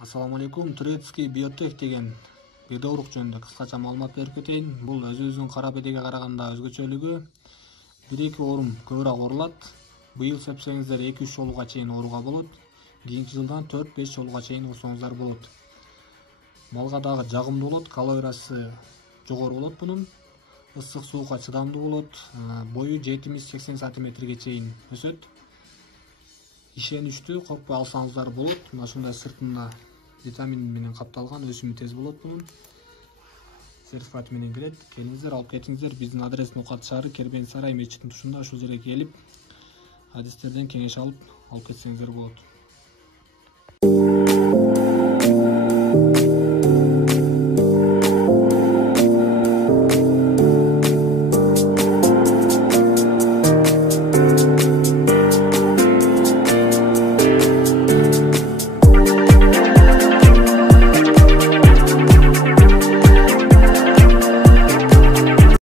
Assalamu алейкум. Турецкий биотех деген бирде оорук жөнүндө кыскача маалымат берип кетейин. Бул өзүбүздүн кара бедеге караганда өзгөчөлүгү 1-2 оорум көбүрөөк оорулат. Быйыл сепсеңиздер 2-3 жолуга чейин ооруга болот. Кийинки жылдан 4-5 жолуга чейин оорусоңуздар болот. Малга дагы жагымдуу болот, калориясы жогору болот бунун. Ысык суукка чыдамдуу болот. Бою 70-80 сантиметрге чейин өсөт. Ишеничтүү, коркпой алсаңыздар болот. Мына ушундай сыртында витамин менен капталган, өсүмү тез болот бунун. Сертификат менен кирет. Келиңиздер, алып кетиңиздер. Биздин адрес Нукат шаары, Кербен сарай мечитинин тушунда. Ушул жерге келип, адистерден кеңеш алып кетсеңиздер болот.